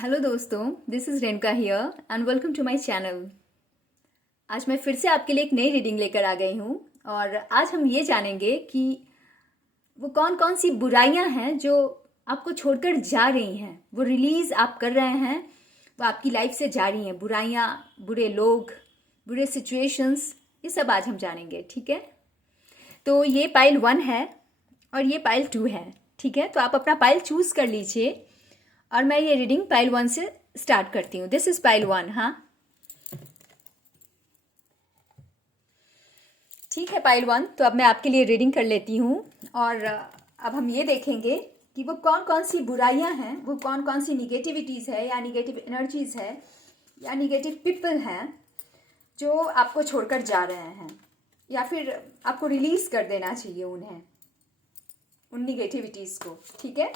Hello दोस्तों, this is Renuka here and welcome to my channel. आज मैं फिर से आपके लिए एक नई रीडिंग लेकर आ गई हूँ और आज हम ये जानेंगे कि वो कौन कौन सी बुराइयां हैं जो आपको छोड़कर जा रही हैं, वो रिलीज़ आप कर रहे हैं, वो आपकी लाइफ से जा रही हैं। बुराइयां, बुरे लोग, बुरे सिचुएशंस, ये सब आज हम जानेंगे। ठीक है, तो ये पाइल 1 है और ये पाइल 2 है। ठीक है, तो आप अपना पाइल चूज़ कर लीजिए और मैं ये रीडिंग पाइल 1 से स्टार्ट करती हूँ। This is pile 1। हाँ, ठीक है पाइल 1। तो अब मैं आपके लिए रीडिंग कर लेती हूँ और अब हम ये देखेंगे कि वो कौन कौन सी बुराइयां हैं, वो कौन कौन सी निगेटिविटीज़ है या निगेटिव एनर्जीज है या निगेटिव पीपल हैं जो आपको छोड़कर जा रहे हैं या फिर आपको रिलीज कर देना चाहिए उन्हें, उन निगेटिविटीज़ को। ठीक है,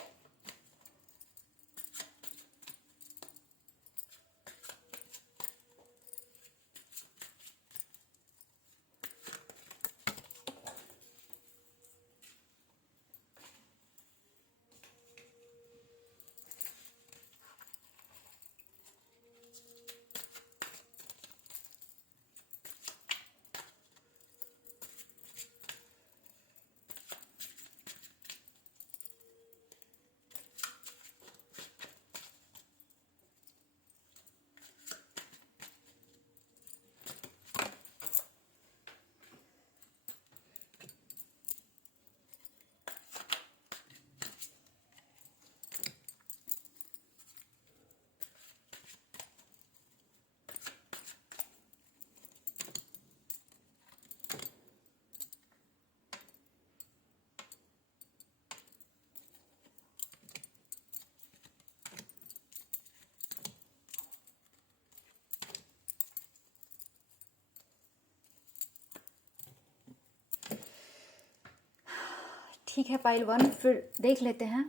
ठीक है पाइल 1, फिर देख लेते हैं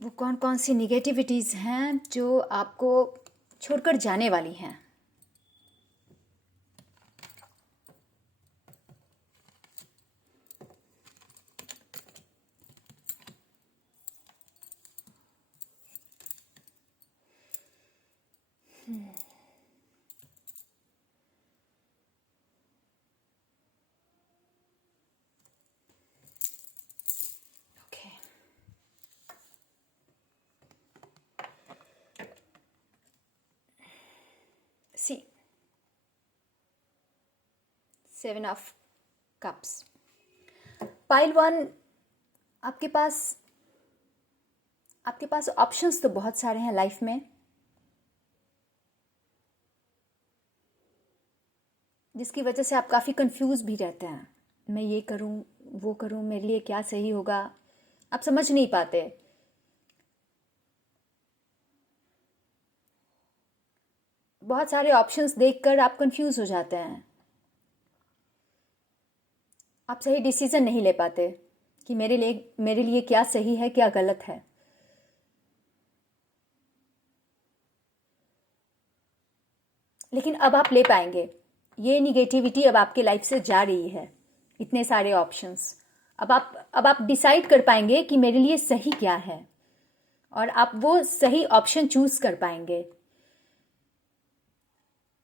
वो कौन कौन सी निगेटिविटीज़ हैं जो आपको छोड़कर जाने वाली हैं। Okay, see 7 of cups. Pile 1, आपके पास ऑप्शंस तो बहुत सारे हैं लाइफ में, जिसकी वजह से आप काफ़ी कंफ्यूज भी रहते हैं। मैं ये करूं, वो करूं, मेरे लिए क्या सही होगा, आप समझ नहीं पाते। बहुत सारे ऑप्शंस देखकर आप कंफ्यूज हो जाते हैं, आप सही डिसीजन नहीं ले पाते कि मेरे लिए क्या सही है, क्या गलत है। लेकिन अब आप ले पाएंगे। ये निगेटिविटी अब आपके लाइफ से जा रही है, इतने सारे ऑप्शंस। अब आप डिसाइड कर पाएंगे कि मेरे लिए सही क्या है और आप वो सही ऑप्शन चूज कर पाएंगे।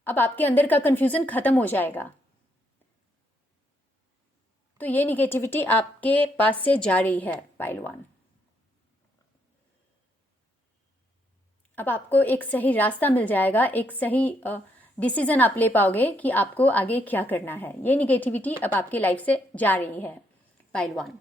अब आपके अंदर का कंफ्यूजन खत्म हो जाएगा। तो ये निगेटिविटी आपके पास से जा रही है पाइल 1। अब आपको एक सही रास्ता मिल जाएगा, एक सही डिसीजन आप ले पाओगे कि आपको आगे क्या करना है। ये निगेटिविटी अब आपकी लाइफ से जा रही है पाइल 1।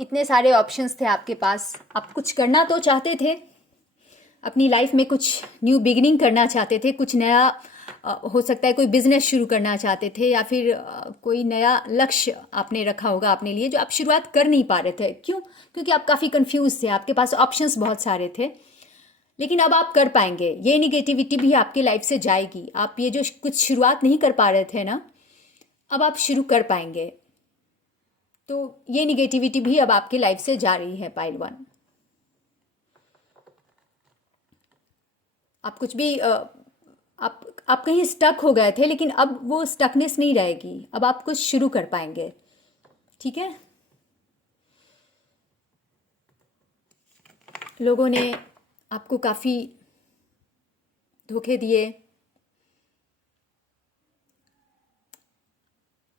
इतने सारे ऑप्शंस थे आपके पास। आप कुछ करना तो चाहते थे, अपनी लाइफ में कुछ न्यू बिगिनिंग करना चाहते थे, कुछ नया हो सकता है कोई बिजनेस शुरू करना चाहते थे या फिर कोई नया लक्ष्य आपने रखा होगा अपने लिए जो आप शुरुआत कर नहीं पा रहे थे। क्यों? क्योंकि आप काफ़ी कंफ्यूज थे, आपके पास ऑप्शंस बहुत सारे थे। लेकिन अब आप कर पाएंगे। ये निगेटिविटी भी आपकी लाइफ से जाएगी। आप ये जो कुछ शुरुआत नहीं कर पा रहे थे ना, अब आप शुरू कर पाएंगे। तो ये निगेटिविटी भी अब आपकी लाइफ से जा रही है पाइल 1। आप कुछ भी आप कहीं स्टक हो गए थे, लेकिन अब वो स्टकनेस नहीं रहेगी, अब आप कुछ शुरू कर पाएंगे। ठीक है। लोगों ने आपको काफ़ी धोखे दिए,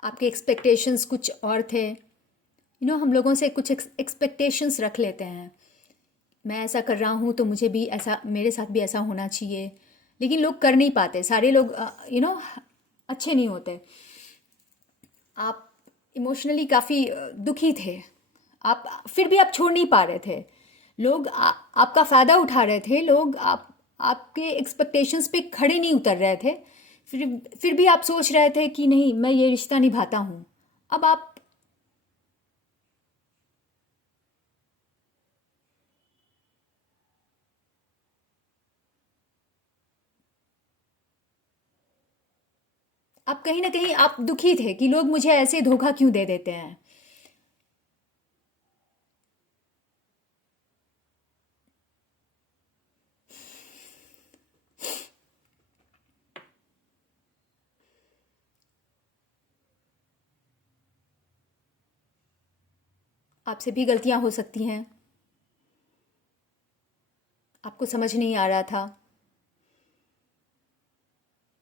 आपके एक्सपेक्टेशंस कुछ और थे। हम लोगों से कुछ एक्सपेक्टेशंस रख लेते हैं, मैं ऐसा कर रहा हूँ तो मुझे भी ऐसा, मेरे साथ भी ऐसा होना चाहिए, लेकिन लोग कर नहीं पाते। सारे लोग अच्छे नहीं होते। आप इमोशनली काफ़ी दुखी थे, आप फिर भी आप छोड़ नहीं पा रहे थे। लोग आपका फ़ायदा उठा रहे थे, लोग आपके एक्सपेक्टेशंस पे खड़े नहीं उतर रहे थे। फिर भी आप सोच रहे थे कि नहीं, मैं ये रिश्ता निभाता हूँ। अब आप कहीं ना कहीं आप दुखी थे कि लोग मुझे ऐसे धोखा क्यों दे देते हैं। आपसे भी गलतियां हो सकती हैं, आपको समझ नहीं आ रहा था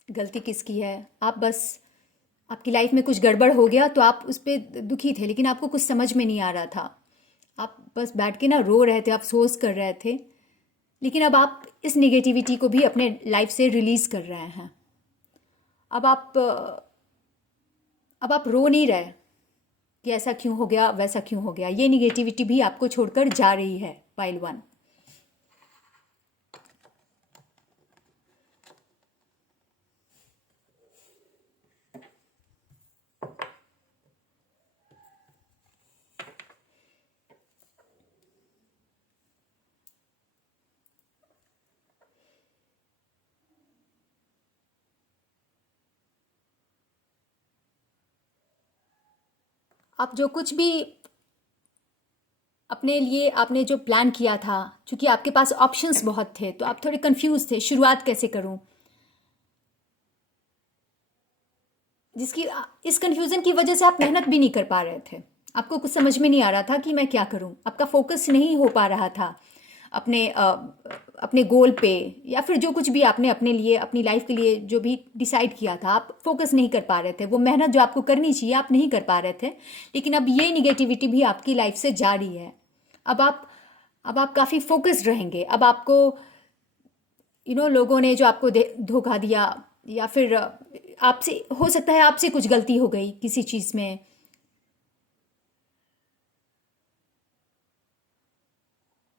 गलती किसकी है। आप बस, आपकी लाइफ में कुछ गड़बड़ हो गया तो आप उस पर दुखी थे, लेकिन आपको कुछ समझ में नहीं आ रहा था। आप बस बैठ के ना रो रहे थे, अफसोस कर रहे थे। लेकिन अब आप इस निगेटिविटी को भी अपने लाइफ से रिलीज़ कर रहे हैं। अब आप रो नहीं रहे कि ऐसा क्यों हो गया, वैसा क्यों हो गया। ये निगेटिविटी भी आपको छोड़कर जा रही है, पाइल 1। आप जो कुछ भी अपने लिए आपने जो प्लान किया था, क्योंकि आपके पास ऑप्शंस बहुत थे, तो आप थोड़े कंफ्यूज थे, शुरुआत कैसे करूं। जिसकी इस कंफ्यूजन की वजह से आप मेहनत भी नहीं कर पा रहे थे। आपको कुछ समझ में नहीं आ रहा था कि मैं क्या करूं। आपका फोकस नहीं हो पा रहा था अपने गोल पे, या फिर जो कुछ भी आपने अपने लिए, अपनी लाइफ के लिए जो भी डिसाइड किया था, आप फोकस नहीं कर पा रहे थे। वो मेहनत जो आपको करनी चाहिए आप नहीं कर पा रहे थे। लेकिन अब ये निगेटिविटी भी आपकी लाइफ से जा रही है। अब आप काफ़ी फोकस्ड रहेंगे। अब आपको लोगों ने जो आपको धोखा दिया, या फिर आपसे हो सकता है आपसे कुछ गलती हो गई किसी चीज़ में,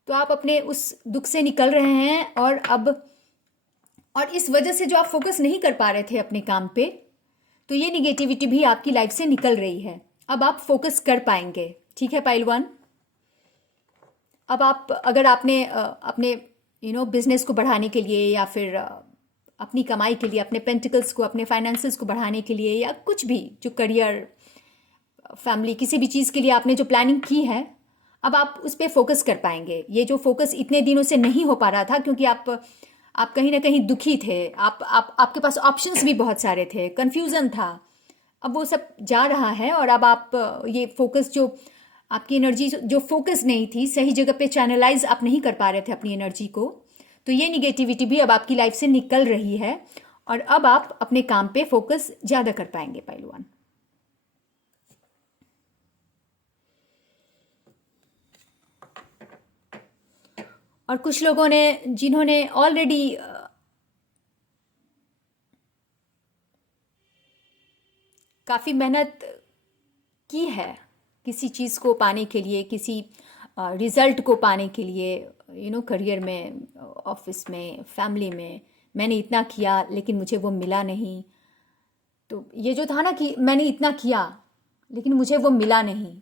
तो आप अपने उस दुख से निकल रहे हैं। और इस वजह से जो आप फोकस नहीं कर पा रहे थे अपने काम पे, तो ये निगेटिविटी भी आपकी लाइफ से निकल रही है। अब आप फोकस कर पाएंगे। ठीक है पाइल 1। अब आप, अगर आपने अपने बिजनेस को बढ़ाने के लिए, या फिर अपनी कमाई के लिए, अपने पेंटिकल्स को, अपने फाइनेंसेस को बढ़ाने के लिए, या कुछ भी जो करियर, फैमिली, किसी भी चीज़ के लिए आपने जो प्लानिंग की है, अब आप उस पर फोकस कर पाएंगे। ये जो फोकस इतने दिनों से नहीं हो पा रहा था, क्योंकि आप कहीं ना कहीं दुखी थे, आपके पास ऑप्शंस भी बहुत सारे थे, कंफ्यूजन था। अब वो सब जा रहा है, और अब आप ये फोकस, जो आपकी एनर्जी जो फोकस नहीं थी, सही जगह पे चैनलाइज आप नहीं कर पा रहे थे अपनी एनर्जी को, तो ये निगेटिविटी भी अब आपकी लाइफ से निकल रही है। और अब आप अपने काम पे फोकस ज़्यादा कर पाएंगे पाइल 1। और कुछ लोगों ने, जिन्होंने ऑलरेडी काफ़ी मेहनत की है किसी चीज़ को पाने के लिए, किसी रिज़ल्ट को पाने के लिए, करियर में, ऑफिस में, फैमिली में, मैंने इतना किया लेकिन मुझे वो मिला नहीं। तो ये जो था ना कि मैंने इतना किया लेकिन मुझे वो मिला नहीं,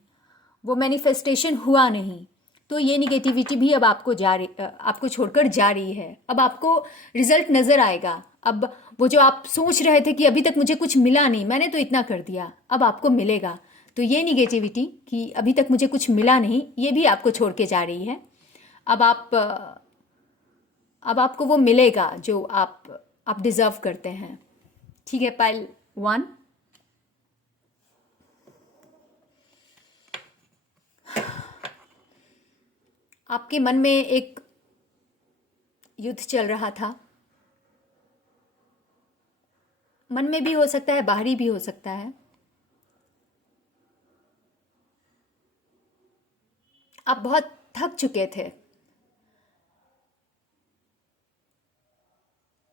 वो मैनिफेस्टेशन हुआ नहीं, तो ये निगेटिविटी भी अब आपको छोड़कर जा रही है। अब आपको रिजल्ट नज़र आएगा। अब वो जो आप सोच रहे थे कि अभी तक मुझे कुछ मिला नहीं, मैंने तो इतना कर दिया, अब आपको मिलेगा। तो ये निगेटिविटी कि अभी तक मुझे कुछ मिला नहीं, ये भी आपको छोड़ के जा रही है। अब आपको वो मिलेगा जो आप आप डिज़र्व करते हैं। ठीक है, पाइल 1। आपके मन में एक युद्ध चल रहा था। मन में भी हो सकता है, बाहरी भी हो सकता है। आप बहुत थक चुके थे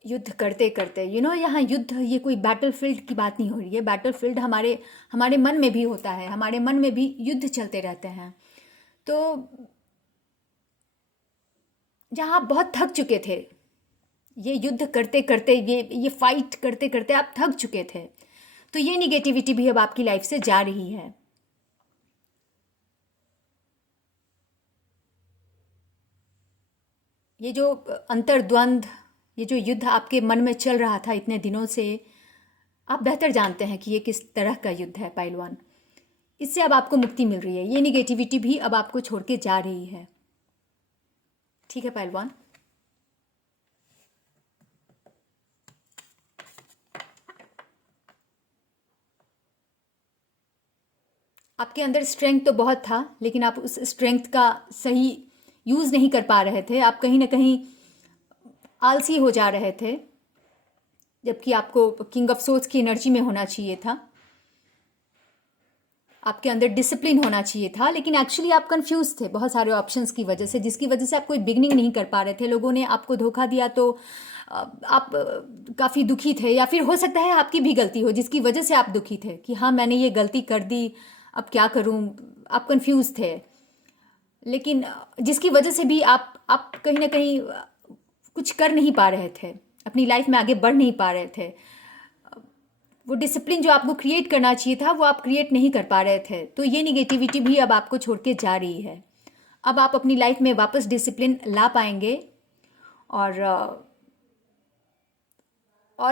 युद्ध करते करते। यहाँ युद्ध, ये कोई बैटलफील्ड की बात नहीं हो रही है। बैटलफील्ड हमारे हमारे मन में भी होता है, हमारे मन में भी युद्ध चलते रहते हैं। तो जहाँ आप बहुत थक चुके थे, ये युद्ध करते करते, ये फाइट करते करते आप थक चुके थे, तो ये निगेटिविटी भी अब आपकी लाइफ से जा रही है। ये जो अंतर्द्वंद, ये जो युद्ध आपके मन में चल रहा था इतने दिनों से, आप बेहतर जानते हैं कि ये किस तरह का युद्ध है पहलवान। इससे अब आपको मुक्ति मिल रही है। ये निगेटिविटी भी अब आपको छोड़ के जा रही है। ठीक है पहलवान। आपके अंदर स्ट्रेंथ तो बहुत था, लेकिन आप उस स्ट्रेंथ का सही यूज़ नहीं कर पा रहे थे। आप कहीं ना कहीं आलसी हो जा रहे थे, जबकि आपको किंग ऑफ सोर्ड्स की एनर्जी में होना चाहिए था। आपके अंदर डिसिप्लिन होना चाहिए था, लेकिन एक्चुअली आप कंफ्यूज थे बहुत सारे ऑप्शंस की वजह से, जिसकी वजह से आप कोई बिगनिंग नहीं कर पा रहे थे। लोगों ने आपको धोखा दिया तो आप काफ़ी दुखी थे, या फिर हो सकता है आपकी भी गलती हो जिसकी वजह से आप दुखी थे कि हाँ मैंने ये गलती कर दी, अब क्या करूँ। आप कंफ्यूज थे, लेकिन जिसकी वजह से भी आप कहीं ना कहीं कुछ कर नहीं पा रहे थे, अपनी लाइफ में आगे बढ़ नहीं पा रहे थे। वो डिसिप्लिन जो आपको क्रिएट करना चाहिए था वो आप क्रिएट नहीं कर पा रहे थे। तो ये निगेटिविटी भी अब आपको छोड़ के जा रही है। अब आप अपनी लाइफ में वापस डिसिप्लिन ला पाएंगे, और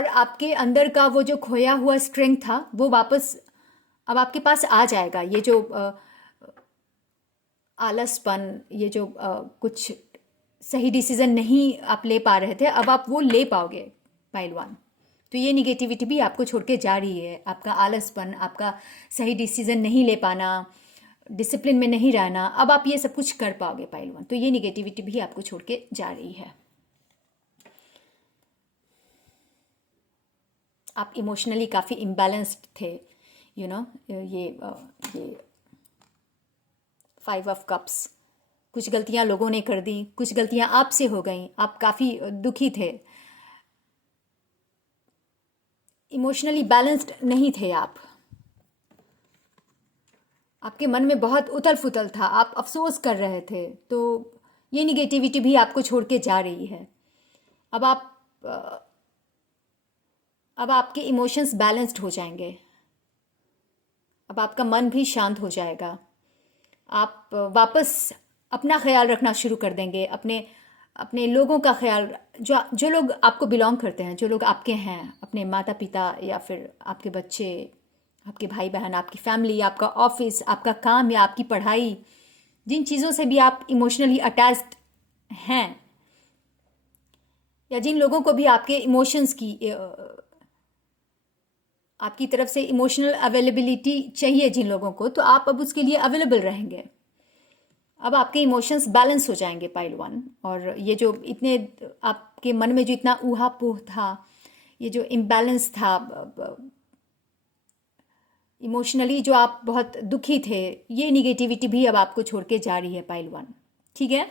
आपके अंदर का वो जो खोया हुआ स्ट्रेंथ था वो वापस अब आपके पास आ जाएगा। ये जो आलसपन, ये जो कुछ सही डिसीजन नहीं आप ले पा रहे थे, अब आप वो ले पाओगे पहलवान। तो ये निगेटिविटी भी आपको छोड़ के जा रही है। आपका आलसपन, आपका सही डिसीजन नहीं ले पाना, डिसिप्लिन में नहीं रहना, अब आप ये सब कुछ कर पाओगे पहलवान। तो ये निगेटिविटी भी आपको छोड़ के जा रही है। आप इमोशनली काफ़ी इम्बैलेंस्ड थे। ये 5 ऑफ कप्स, कुछ गलतियां लोगों ने कर दी, कुछ गलतियां आपसे हो गई, आप काफ़ी दुखी थे, इमोशनली बैलेंस्ड नहीं थे आप। आपके मन में बहुत उथल पुथल था, आप अफसोस कर रहे थे। तो ये निगेटिविटी भी आपको छोड़ के जा रही है। अब आप अब आपके इमोशंस बैलेंस्ड हो जाएंगे। अब आपका मन भी शांत हो जाएगा। आप वापस अपना ख्याल रखना शुरू कर देंगे, अपने अपने लोगों का ख्याल, जो लोग आपको बिलोंग करते हैं, जो लोग आपके हैं, अपने माता पिता या फिर आपके बच्चे, आपके भाई बहन, आपकी फैमिली, आपका ऑफिस, आपका काम या आपकी पढ़ाई, जिन चीज़ों से भी आप इमोशनली अटैच्ड हैं, या जिन लोगों को भी आपके इमोशंस की, आपकी तरफ से इमोशनल अवेलेबिलिटी चाहिए जिन लोगों को, तो आप अब उसके लिए अवेलेबल रहेंगे। अब आपके इमोशंस बैलेंस हो जाएंगे पहलवान। और ये जो इतने आपके मन में जो इतना ऊहापोह था, ये जो इम्बैलेंस था, इमोशनली जो आप बहुत दुखी थे, ये निगेटिविटी भी अब आपको छोड़ के जा रही है पहलवान। ठीक है,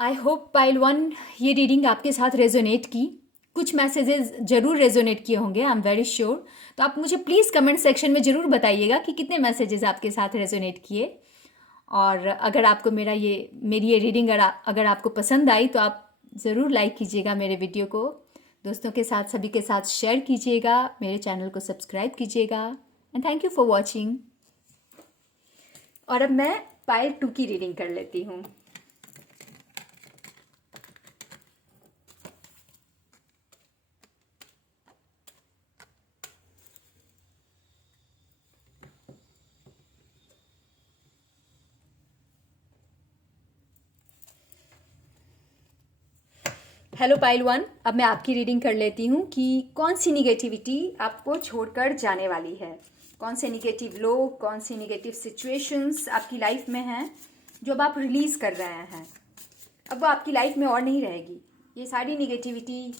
आई होप पहलवान ये रीडिंग आपके साथ रेजोनेट की। कुछ मैसेजेस जरूर रेजोनेट किए होंगे, आई एम वेरी श्योर। तो आप मुझे प्लीज़ कमेंट सेक्शन में ज़रूर बताइएगा कि कितने मैसेजेस आपके साथ रेजोनेट किए। और अगर आपको मेरी ये रीडिंग अगर आपको पसंद आई तो आप ज़रूर लाइक कीजिएगा मेरे वीडियो को, दोस्तों के साथ, सभी के साथ शेयर कीजिएगा, मेरे चैनल को सब्सक्राइब कीजिएगा। And thank you for watching. और अब मैं पाइल 2 की रीडिंग कर लेती हूँ। हेलो पाइल वन, अब मैं आपकी रीडिंग कर लेती हूँ कि कौन सी निगेटिविटी आपको छोड़कर जाने वाली है। कौन से निगेटिव लोग, कौन सी निगेटिव सिचुएशंस आपकी लाइफ में हैं जो अब आप रिलीज़ कर रहे हैं। अब वो आपकी लाइफ में और नहीं रहेगी। ये सारी निगेटिविटी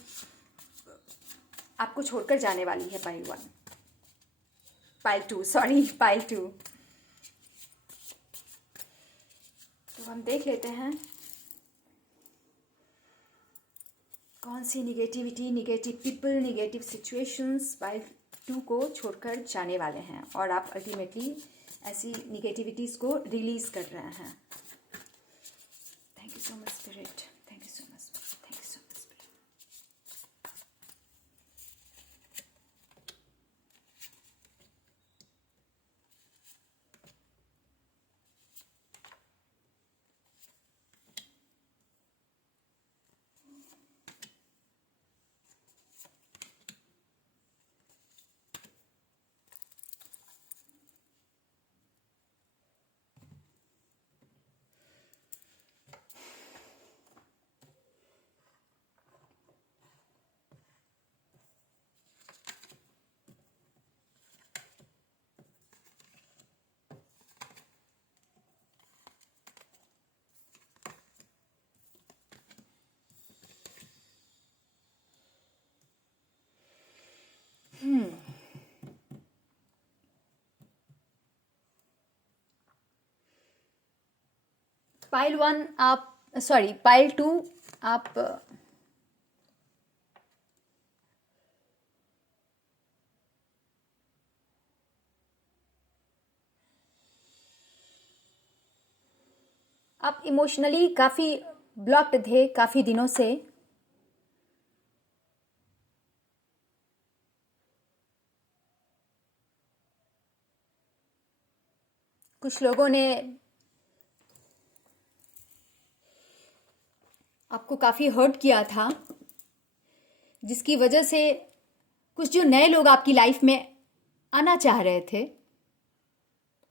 आपको छोड़कर जाने वाली है pile one, pile two, sorry pile two. तो हम देख लेते हैं कौन सी negativity, negative people, negative situations pile two को छोड़कर जाने वाले हैं और आप अल्टीमेटली ऐसी निगेटिविटीज़ को रिलीज़ कर रहे हैं। Thank you so much spirit, thank you so much, thank you so much spirit. Pile one आप, सॉरी पाइल टू आप आप इमोशनली काफ़ी ब्लॉक्ड थे काफ़ी दिनों से। कुछ लोगों ने आपको काफ़ी हर्ट किया था, जिसकी वजह से कुछ जो नए लोग आपकी लाइफ में आना चाह रहे थे,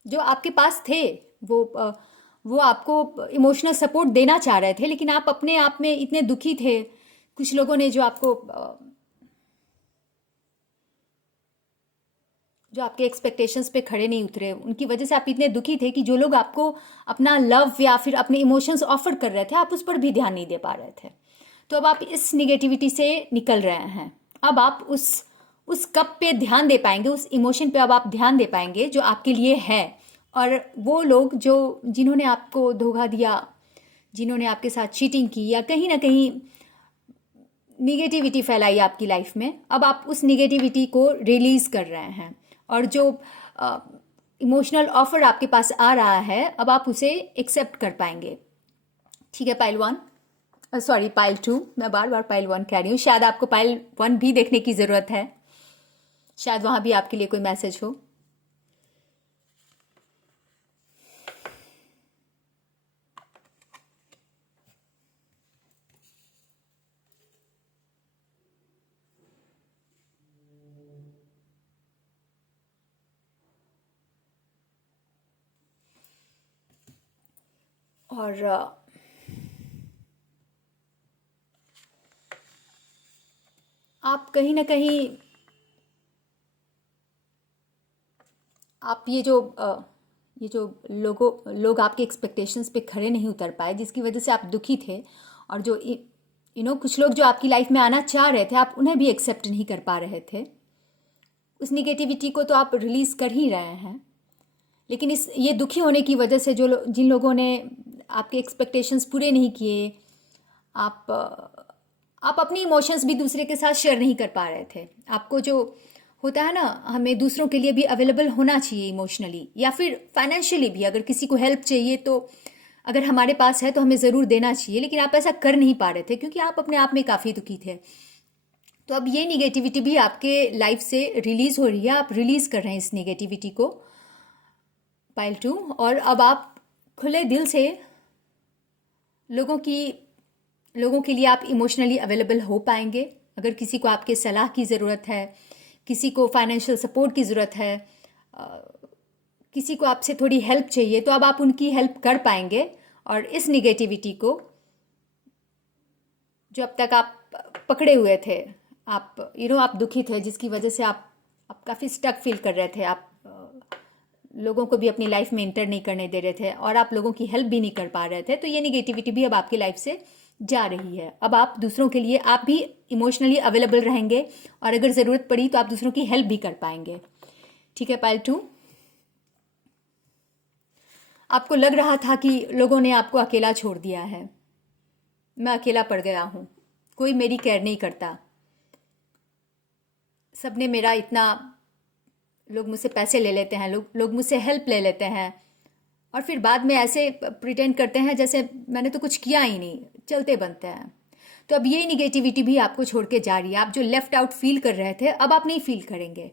जो आपके पास थे, वो आपको इमोशनल सपोर्ट देना चाह रहे थे, लेकिन आप अपने आप में इतने दुखी थे। कुछ लोगों ने जो आपके एक्सपेक्टेशंस पे खड़े नहीं उतरे, उनकी वजह से आप इतने दुखी थे कि जो लोग आपको अपना लव या फिर अपने इमोशंस ऑफर कर रहे थे, आप उस पर भी ध्यान नहीं दे पा रहे थे। तो अब आप इस निगेटिविटी से निकल रहे हैं। अब आप उस कप पे ध्यान दे पाएंगे, उस इमोशन पे अब आप ध्यान दे पाएंगे जो आपके लिए है। और वो लोग जिन्होंने आपको धोखा दिया, जिन्होंने आपके साथ चीटिंग की या कहीं ना कहीं निगेटिविटी फैलाई आपकी लाइफ में, अब आप उस निगेटिविटी को रिलीज़ कर रहे हैं। और जो इमोशनल ऑफर आपके पास आ रहा है, अब आप उसे एक्सेप्ट कर पाएंगे। ठीक है pile one, sorry pile two, मैं बार बार पाइल वन कह रही हूँ। शायद आपको पाइल वन भी देखने की ज़रूरत है, शायद वहाँ भी आपके लिए कोई मैसेज हो। और आप कहीं ना कहीं आप ये जो लोग आपके एक्सपेक्टेशंस पे खड़े नहीं उतर पाए, जिसकी वजह से आप दुखी थे, और जो कुछ लोग जो आपकी लाइफ में आना चाह रहे थे, आप उन्हें भी एक्सेप्ट नहीं कर पा रहे थे। उस निगेटिविटी को तो आप रिलीज़ कर ही रहे हैं, लेकिन ये दुखी होने की वजह से जिन लोगों ने आपके एक्सपेक्टेशंस पूरे नहीं किए, आप अपनी इमोशंस भी दूसरे के साथ शेयर नहीं कर पा रहे थे। आपको जो होता है ना, हमें दूसरों के लिए भी अवेलेबल होना चाहिए इमोशनली या फिर फाइनेंशियली भी। अगर किसी को हेल्प चाहिए तो अगर हमारे पास है तो हमें ज़रूर देना चाहिए, लेकिन आप ऐसा कर नहीं पा रहे थे क्योंकि आप अपने आप में काफ़ी दुखी थे। तो अब ये निगेटिविटी भी आपके लाइफ से रिलीज़ हो रही है, आप रिलीज़ कर रहे हैं इस निगेटिविटी को, पाइल टू। और अब आप खुले दिल से लोगों के लिए आप इमोशनली अवेलेबल हो पाएंगे। अगर किसी को आपके सलाह की ज़रूरत है, किसी को फाइनेंशियल सपोर्ट की ज़रूरत है, किसी को आपसे थोड़ी हेल्प चाहिए, तो अब आप उनकी हेल्प कर पाएंगे। और इस निगेटिविटी को जो अब तक आप पकड़े हुए थे, आप आप दुखी थे, जिसकी वजह से आप काफ़ी स्टक फील कर रहे थे, आप लोगों को भी अपनी लाइफ में इंटर नहीं करने दे रहे थे और आप लोगों की हेल्प भी नहीं कर पा रहे थे, तो ये निगेटिविटी भी अब आपकी लाइफ से जा रही है। अब आप दूसरों के लिए आप भी इमोशनली अवेलेबल रहेंगे और अगर ज़रूरत पड़ी तो आप दूसरों की हेल्प भी कर पाएंगे। ठीक है पाइल 2, आपको लग रहा था कि लोगों ने आपको अकेला छोड़ दिया है, मैं अकेला पड़ गया हूँ, कोई मेरी केयर नहीं करता, सबने मेरा इतना, लोग मुझसे पैसे ले लेते हैं, लोग मुझसे हेल्प ले लेते हैं और फिर बाद में ऐसे प्रिटेंड करते हैं जैसे मैंने तो कुछ किया ही नहीं, चलते बनते हैं। तो अब ये निगेटिविटी भी आपको छोड़ के जा रही है। आप जो लेफ्ट आउट फील कर रहे थे अब आप नहीं फील करेंगे।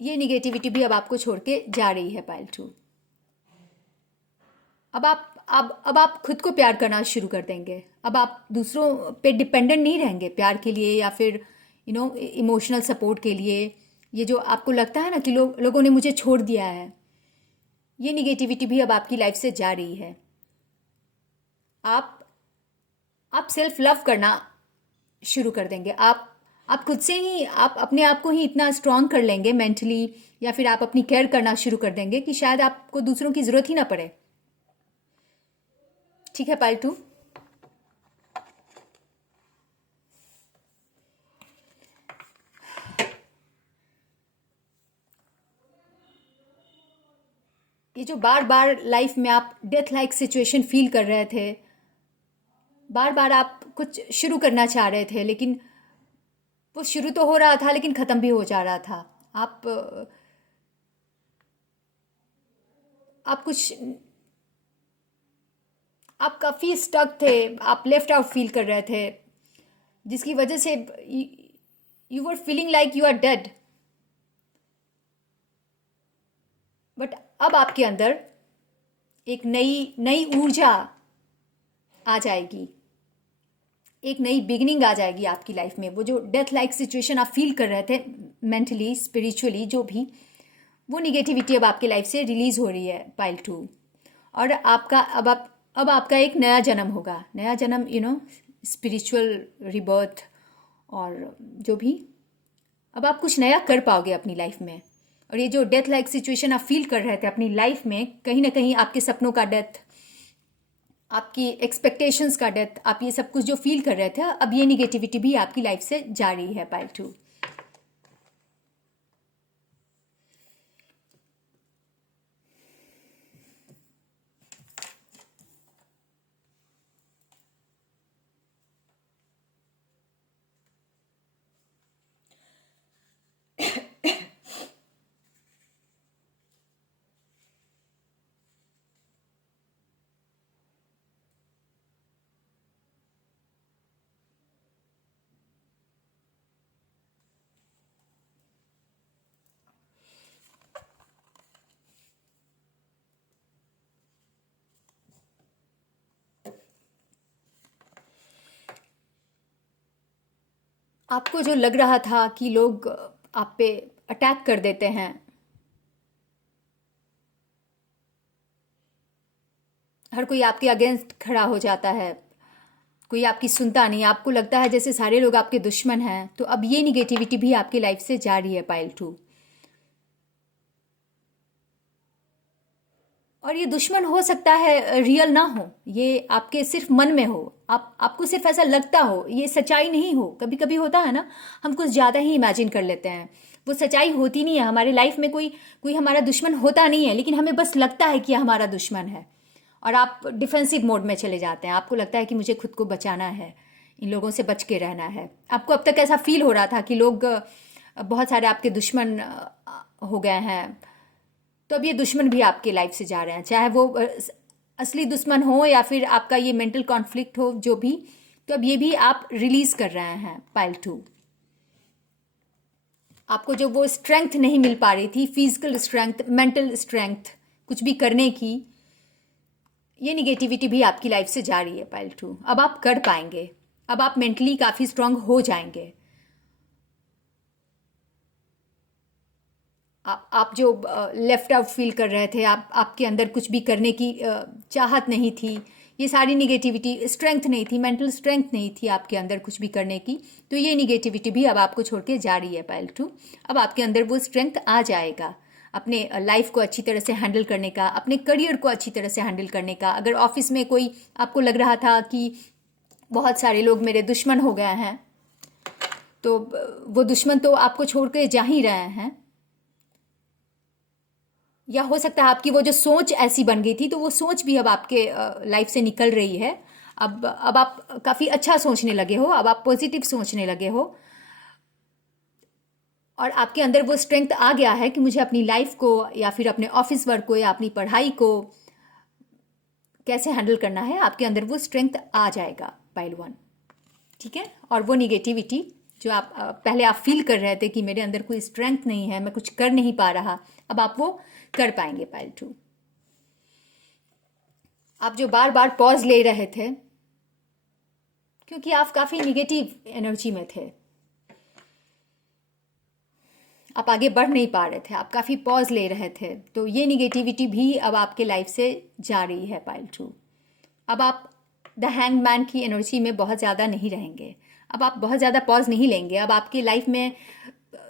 ये निगेटिविटी भी अब आपको छोड़ के जा रही है पाइल 2। अब आप खुद को प्यार करना शुरू कर देंगे। अब आप दूसरों पे डिपेंडेंट नहीं रहेंगे प्यार के लिए या फिर इमोशनल सपोर्ट के लिए। ये जो आपको लगता है ना कि लोगों ने मुझे छोड़ दिया है, ये निगेटिविटी भी अब आपकी लाइफ से जा रही है। आप सेल्फ लव करना शुरू कर देंगे। आप खुद से ही आप अपने आप को ही इतना स्ट्रांग कर लेंगे मेंटली, या फिर आप अपनी केयर करना शुरू कर देंगे कि शायद आपको दूसरों की ज़रूरत ही ना पड़े। ठीक है पाइल 2, ये जो बार बार लाइफ में आप डेथ लाइक सिचुएशन फील कर रहे थे, बार बार आप कुछ शुरू करना चाह रहे थे लेकिन वो शुरू तो हो रहा था लेकिन ख़त्म भी हो जा रहा था। आप कुछ, आप काफ़ी स्टक थे, आप लेफ्ट आउट फील कर रहे थे, जिसकी वजह से you were feeling like you are dead. But अब आपके अंदर एक नई ऊर्जा आ जाएगी, एक नई बिगिनिंग आ जाएगी आपकी लाइफ में। वो जो डेथ लाइक सिचुएशन आप फील कर रहे थे मेंटली स्पिरिचुअली जो भी, वो निगेटिविटी अब आपके लाइफ से रिलीज हो रही है पाइल 2। और आपका अब आपका एक नया जन्म होगा, नया जन्म स्पिरिचुअल रिबर्थ, और जो भी अब आप कुछ नया कर पाओगे अपनी लाइफ में। और ये जो डेथ लाइक सिचुएशन आप फील कर रहे थे अपनी लाइफ में, कहीं ना कहीं आपके सपनों का डेथ, आपकी एक्सपेक्टेशंस का डेथ, आप ये सब कुछ जो फील कर रहे थे, अब ये निगेटिविटी भी आपकी लाइफ से जा रही है पाइल 2। आपको जो लग रहा था कि लोग आप पे अटैक कर देते हैं, हर कोई आपके अगेंस्ट खड़ा हो जाता है, कोई आपकी सुनता नहीं, आपको लगता है जैसे सारे लोग आपके दुश्मन हैं, तो अब ये निगेटिविटी भी आपकी लाइफ से जा रही है पाइल 2। और ये दुश्मन हो सकता है रियल ना हो, ये आपके सिर्फ मन में हो, आपको सिर्फ ऐसा लगता हो, ये सच्चाई नहीं हो। कभी कभी होता है ना, हम कुछ ज़्यादा ही इमेजिन कर लेते हैं, वो सच्चाई होती नहीं है। हमारे लाइफ में कोई हमारा दुश्मन होता नहीं है, लेकिन हमें बस लगता है कि हमारा दुश्मन है और आप डिफेंसिव मोड में चले जाते हैं। आपको लगता है कि मुझे खुद को बचाना है, इन लोगों से बच के रहना है। आपको अब तक ऐसा फील हो रहा था कि लोग बहुत सारे आपके दुश्मन हो गए हैं, तो अब ये दुश्मन भी आपके लाइफ से जा रहे हैं, चाहे वो असली दुश्मन हो या फिर आपका ये मेंटल कॉन्फ्लिक्ट हो, जो भी। तो अब ये भी आप रिलीज कर रहे हैं पाइल 2। आपको जो वो स्ट्रेंथ नहीं मिल पा रही थी, फिजिकल स्ट्रेंथ, मेंटल स्ट्रेंथ, कुछ भी करने की, ये निगेटिविटी भी आपकी लाइफ से जा रही है पाइल 2। अब आप कर पाएंगे, अब आप मेंटली काफ़ी स्ट्रांग हो जाएंगे। आप जो लेफ्ट आउट फील कर रहे थे, आपके अंदर कुछ भी करने की चाहत नहीं थी, ये सारी निगेटिविटी, स्ट्रेंथ नहीं थी, मेंटल स्ट्रेंथ नहीं थी आपके अंदर कुछ भी करने की, तो ये निगेटिविटी भी अब आपको छोड़ के जा रही है पाइल 2। अब आपके अंदर वो स्ट्रेंथ आ जाएगा अपने लाइफ को अच्छी तरह से हैंडल करने का, अपने करियर को अच्छी तरह से हैंडल करने का। अगर ऑफिस में कोई आपको लग रहा था कि बहुत सारे लोग मेरे दुश्मन हो गए हैं, तो वो दुश्मन तो आपको छोड़ के जा ही रहे हैं, या हो सकता है आपकी वो जो सोच ऐसी बन गई थी, तो वो सोच भी अब आपके लाइफ से निकल रही है। अब आप काफ़ी अच्छा सोचने लगे हो, अब आप पॉजिटिव सोचने लगे हो, और आपके अंदर वो स्ट्रेंथ आ गया है कि मुझे अपनी लाइफ को या फिर अपने ऑफिस वर्क को या अपनी पढ़ाई को कैसे हैंडल करना है। आपके अंदर वो स्ट्रेंथ आ जाएगा पाइल 1, ठीक है। और वो निगेटिविटी जो आप पहले आप फील कर रहे थे कि मेरे अंदर कोई स्ट्रेंथ नहीं है, मैं कुछ कर नहीं पा रहा, अब आप वो कर पाएंगे पाइल 2। आप जो बार बार पॉज ले रहे थे क्योंकि आप काफ़ी निगेटिव एनर्जी में थे, आप आगे बढ़ नहीं पा रहे थे, आप काफ़ी पॉज ले रहे थे, तो ये निगेटिविटी भी अब आपके लाइफ से जा रही है पाइल 2। अब आप द हैंगमैन की एनर्जी में बहुत ज़्यादा नहीं रहेंगे, अब आप बहुत ज़्यादा पॉज नहीं लेंगे, अब आपकी लाइफ में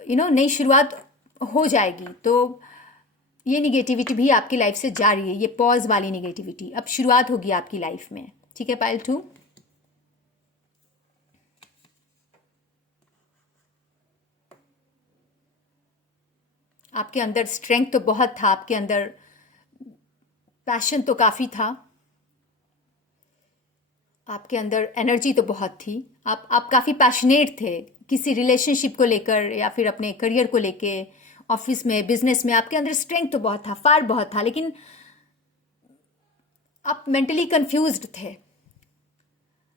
नई शुरुआत हो जाएगी। तो ये निगेटिविटी भी आपकी लाइफ से जा रही है, ये पॉज वाली निगेटिविटी, अब शुरुआत होगी आपकी लाइफ में, ठीक है पाइल 2। आपके अंदर स्ट्रेंथ तो बहुत था, आपके अंदर पैशन तो काफ़ी था, आपके अंदर एनर्जी तो बहुत थी, आप काफ़ी पैशनेट थे किसी रिलेशनशिप को लेकर या फिर अपने करियर को लेके, ऑफिस में, बिजनेस में आपके अंदर स्ट्रेंथ तो बहुत था, फायर बहुत था, लेकिन आप मेंटली कंफ्यूज्ड थे,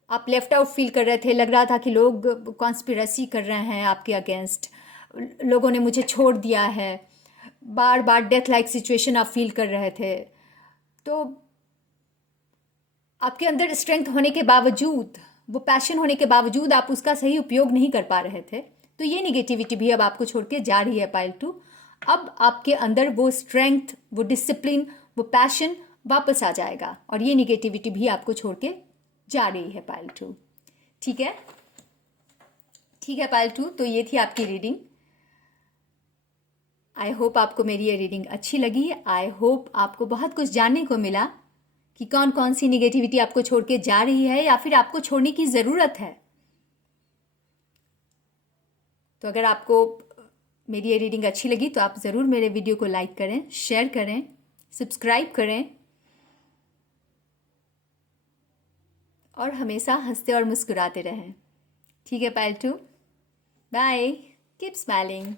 आप लेफ्ट आउट फील कर रहे थे, लग रहा था कि लोग कॉन्स्पिरेसी कर रहे हैं आपके अगेंस्ट, लोगों ने मुझे छोड़ दिया है, बार बार डेथ लाइक सिचुएशन आप फील कर रहे थे। तो आपके अंदर स्ट्रेंथ होने के बावजूद, वो पैशन होने के बावजूद आप उसका सही उपयोग नहीं कर पा रहे थे, तो ये निगेटिविटी भी अब आपको छोड़ के जा रही है पाइल 2। अब आपके अंदर वो स्ट्रेंथ, वो डिसिप्लिन, वो पैशन वापस आ जाएगा, और ये निगेटिविटी भी आपको छोड़ के जा रही है पाइल 2, ठीक है। ठीक है पाइल 2, तो ये थी आपकी रीडिंग। आई होप आपको मेरी ये रीडिंग अच्छी लगी, आई होप आपको बहुत कुछ जानने को मिला कि कौन कौन सी निगेटिविटी आपको छोड़ के जा रही है या फिर आपको छोड़ने की ज़रूरत है। तो अगर आपको मेरी ये रीडिंग अच्छी लगी तो आप ज़रूर मेरे वीडियो को लाइक करें, शेयर करें, सब्सक्राइब करें, और हमेशा हंसते और मुस्कुराते रहें, ठीक है पाइल 2। Bye, keep smiling.